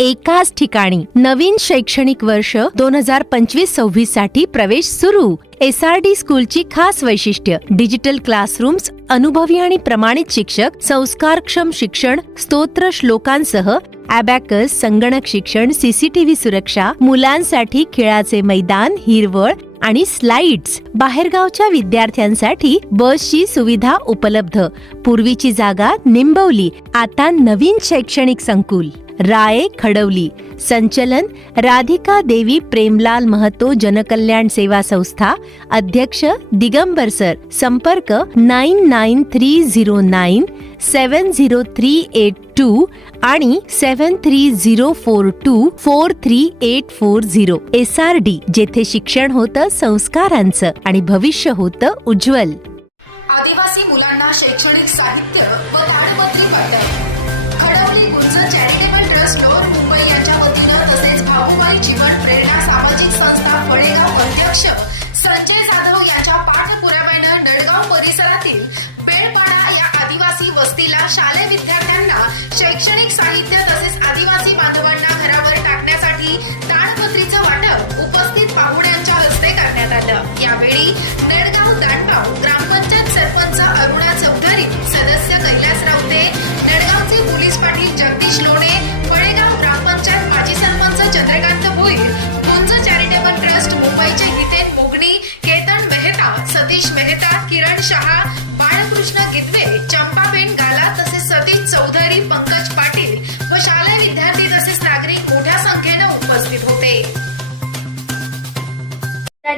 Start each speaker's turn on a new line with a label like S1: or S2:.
S1: एकाच ठिकाणी नवीन शैक्षणिक वर्ष दोन हजार पंचवीस सव्वीससाठी प्रवेश सुरू. एस आर डी स्कूलची खास वैशिष्ट्य डिजिटल क्लासरूम्स अनुभवी आणि प्रमाणित शिक्षक संस्कारक्षम शिक्षण स्तोत्र श्लोकांसह अबॅकस संगणक शिक्षण सीसीटीव्ही सुरक्षा मुलांसाठी खेळाचे मैदान हिरवळ आणि स्लाइड्स बाहेरगावच्या विद्यार्थ्यांसाठी बसची सुविधा उपलब्ध. पूर्वीची जागा निंबवली आता नवीन शैक्षणिक संकुल. राये खडवली. संचलन राधिका देवी प्रेमलाल महतो जनकल्याण सेवा संस्था. अध्यक्ष दिगंबर सर. संपर्क nine nine three zero nine seven zero three eight two आणि seven three zero four two four three eight four zero. S R D जेथे शिक्षण होतं संस्कारांचं आणि भविष्य होतं उज्ज्वल.
S2: आदिवासी मुलांना शैक्षणिक साहित्य व दानपत्री वाटप खडवली गुंज चॅरिटेबल ट्रस्ट लोअर मुंबई यांच्या वतीनं तसेच भाऊबाई जीवन प्रेरणा सामाजिक संस्था फळेगाव अध्यक्ष संजय जाधव यांच्या पाठपुराव्यानं नडगाव परिसरातील बेळपाडा या आदिवासी वस्तीला शालेय विद्यार्थ्यांना ताडपत्रीचं वाटप उपस्थित पाहुण्यांच्या हस्ते करण्यात आलं. यावेळी नडगाव दांडगाव ग्रामपंचायत सरपंच अरुणा चौधरी सदस्य कैलास राऊते नडगावचे पोलीस पाटील जगदीश लोणे फळेगाव ग्रामपंचायत माजी सरपंच चंद्रकांत भोईर कुंज चॅरिटेबल ट्रस्ट मुंबईचे हितेन मोगणी केतन मेहता सतीश मेहता किरण शहा